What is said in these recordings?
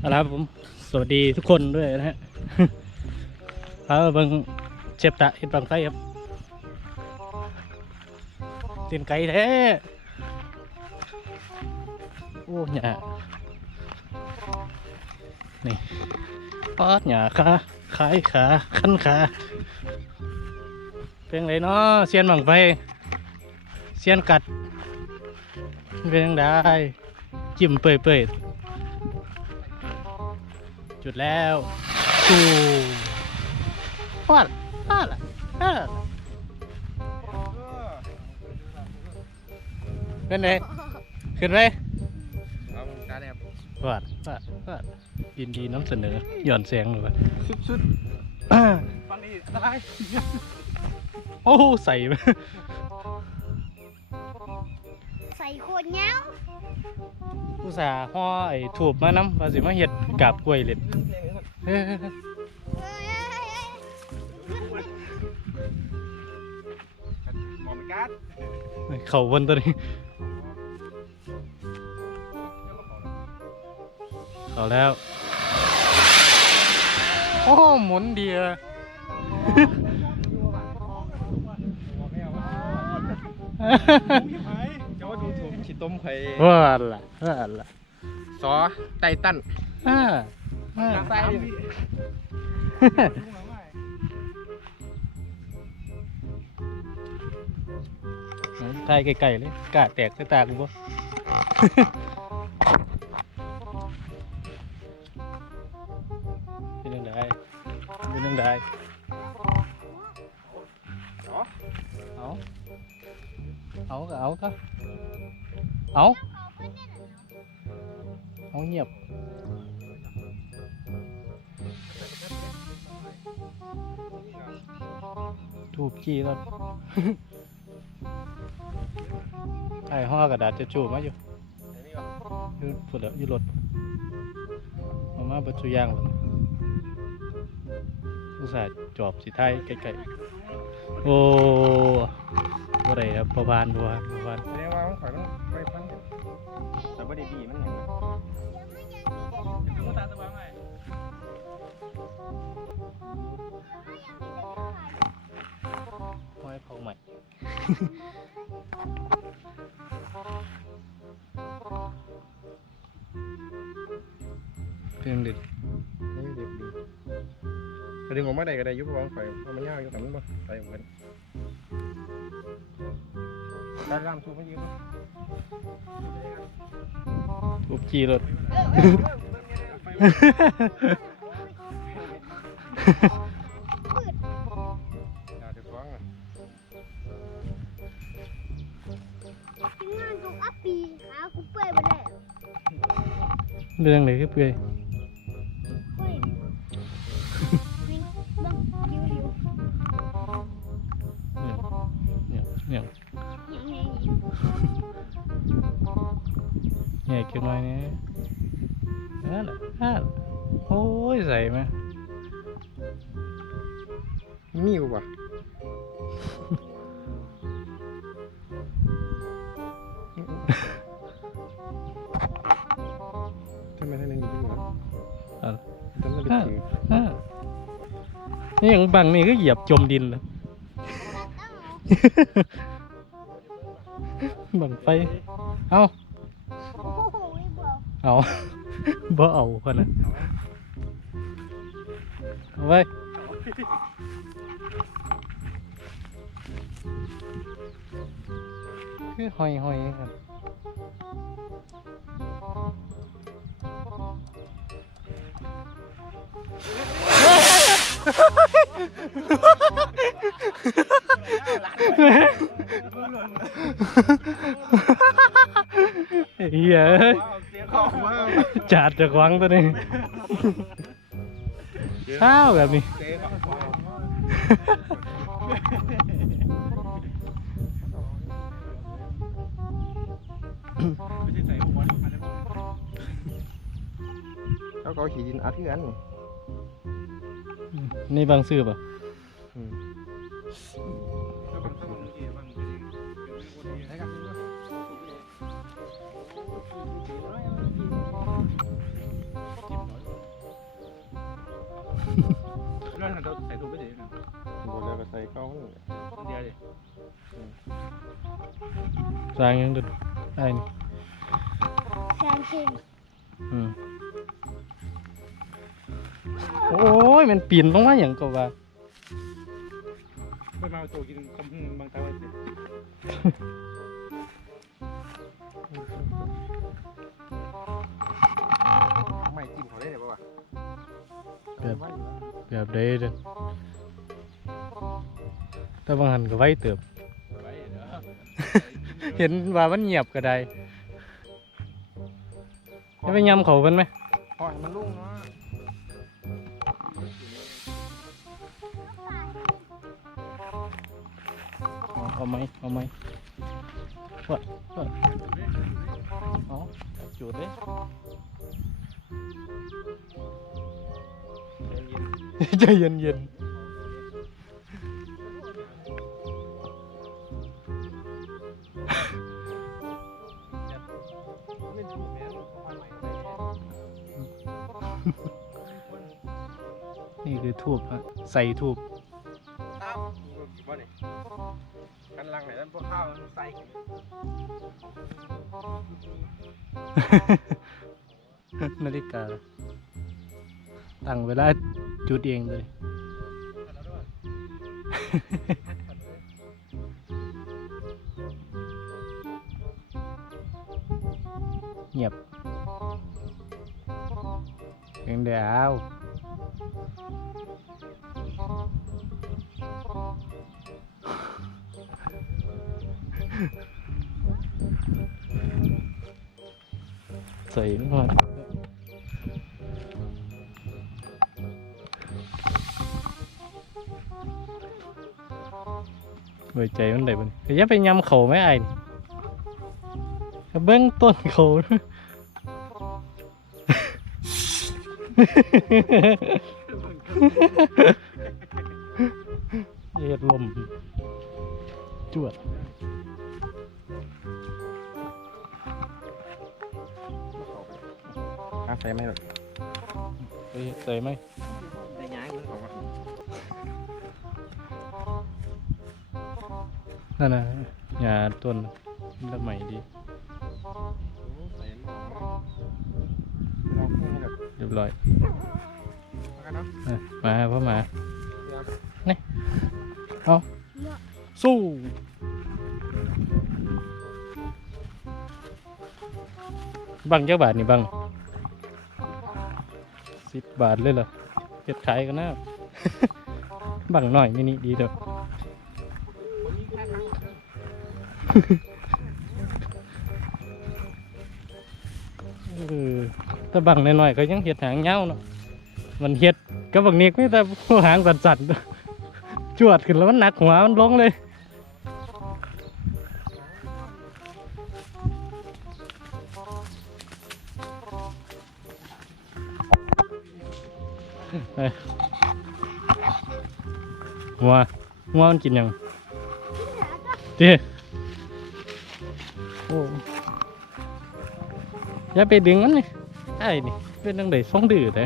เอาละครับผม สวัสดีทุกคนด้วยนะฮะพามาบิ่งเจ็บตะเห็ดบังไฟครับเตีนไก่แท้ โอ้หยานี่ปอดหยาขาขายขาขั้นขาเป็นไรเนาะเซียนบังไฟเซียนกัดเป็นยังได้จิ้มเปื่อยๆ จุดแล้วตูว้าว้าละว้าละขึ้นเลยขึ้นเลยเอาการแอบว้าว้าว้ายินดีน้ำเสนอหย่อนเสียงเลยวะสุดสุดอ่าฟังดีอันตรายโอ้โหใส่ไปใส่ โคตรเงาอุตส่าห์ห่อไอ้ถูบมาน้ำว่าสิมาเห็ดกาบกล้วยเล่นเฮ้ยเอ้ยเอ้ยเอ้ยหมอมการ์ดเข่าบนตัวนี้เอาแล้ว โอ้หมุนดีเลยเจ้าดูถูกขีด ต้มไข่ว่าละว่าละซอไตตันอ่าอ่าใส่ดิไทยไก่ๆเลยกาแตกใส่ตากูบ่เป็นยังไงเป็นยังไง เอาเอาก็เอาก็เอาเอาเงียบถูกจี้แล้วไอ้ห่อกระดาษจะจูบมาอยู่ยืดฝุ่นแล้วยืดรถเอามาเบัตรยางแล้วอุตส่าห์จอบสีไทยไกลๆ โอ้บ่ได้ครับประบานบัวประบานเรียกว่ามันข่อยมันไม่พันแต่ไม่ได้ดีมันอย่างห้อยเผาใหม่เพียงเด็ดนี่เด็ดดี กระดึงออกมาได้ก็ได้ยุบวางไฟเพราะมันยากอยู่แต่มันบ่ไปเหมือนได้รามสูบไม่ยืมทุบจี้รถอย่าเดือดร้อนอะทีมงานของอัปปีขากูเปื่อยหมดแล้วเรื่องเลยคือเปื่อย เนี่ยเกี่ยวหน่อยนี่นั่นแหละนั่นแหละโอ้ยใส่ไหมมีบ่วะทำไมท่านนึงอยู่ด้วยวะอะทำไมได้ถืออะนี่อย่างบางนี่ก็เหยียบจมดินเลยบังไฟ เอาโอ้โหบอก เอาบ่เอาคนน่ะเอาไว้คือหอยหอยครับเฮีย จัดจะควังตัวนี้ข้าวแบบนี้เสียข้าวว้าวไม่ใช่ใส่หัวมาแล้วแล้วก็ขี่ดินอัดที่กันนี่บางซื่อป่ะ ถูกไม่ถึงนะบ่แล้วก็ใส่เก้าหั่นแหละเดียวดิสร้างยังดุได้นี่แซนเข่งอืมโอ้ยมันปีนลงมาอย่างก็ว่าไม่มาตัวกินคำพึ่งบางตาไว้สิ แบบไว้อยู่แล้วแบบใดเด้อแต่บางหันก็ไว้เติบไว้เด้อเห็นว่ามันเงียบก็ได้จะไปยำเขาเป็นไหมปล่อยมันลุ่งเนาะเอาเอาไหมเอาไหมว่าว่าเอาจุดเลย ใจเย็นเย็นไม่ถูกแม่ลูกเขามาใหม่เลยๆนี่คือทูบฮะใส่ทูบตามลูกกี่บ่นี่กันลังไหนนั่นพวกข้าวมันใส่กันนาฬิกาตั้งเวลา จุดเองเลยเงียบเพียงเดียวใส่ลงมาไว้ใจมันได้บ่นี่อย่าไปยำเขาไม่ไอ้นี่ก็เบื้องต้นเขาเฮ็ดลมจวดอะใส่ไหมแบบไปใส่ไหม นั่นน่ะหญ้าต้นละใหม่ดีใส่หม้อเรียบร้อยมาพ่อมาเดี๋ยวสู้บังเจ้าบาทนี่บังสิบบาทเลยเหรอเก็ดขายกันนะ บังหน่อยมินิดีเด้อค เออแต่บังน้อยๆก็ยังเห็ดหางเงาวเนาะมันเห็ดก็บักเนกไม่แต่ผู้หางสั่นๆจวดขึ้นแล้วมันหนักหัวมันลงเลยไปหัวหัวมันกินหยังเจ้ อย่าไปดึงมันนี่ไอ้นี่เป็นตั้งแต่ส่องดื้อแต่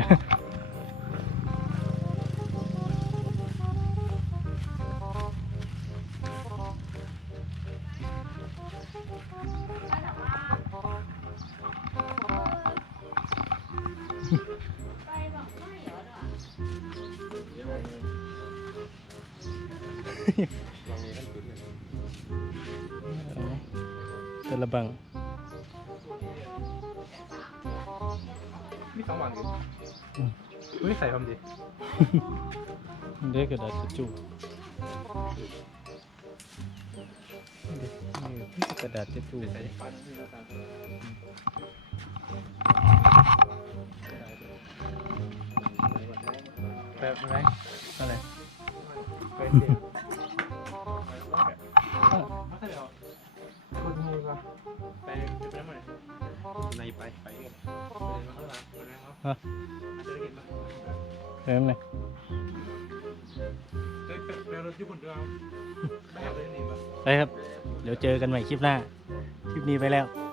ลองนี้กันจุดเลยแต่ละบัง มีสองวันอยู่ไม่ใส่ความดีเด็กกระดาษทิชชู่เด็กนี่กระดาษทิชชู่ใส่ฟันนี่แล้วกันแบบอะไรอะไรไปเสียไม่ใช่เหรอคนนี้ก็ไปไปไหนในไปไป ไปไหนครับอาจจะได้กินมาเห็นไหมไปไปรถญี่ปุ่นด้วยไม่เอาเลยนี่มาไปครับ เดี๋ยวเจอกันใหม่คลิปหน้า คลิปนี้ไปแล้วเ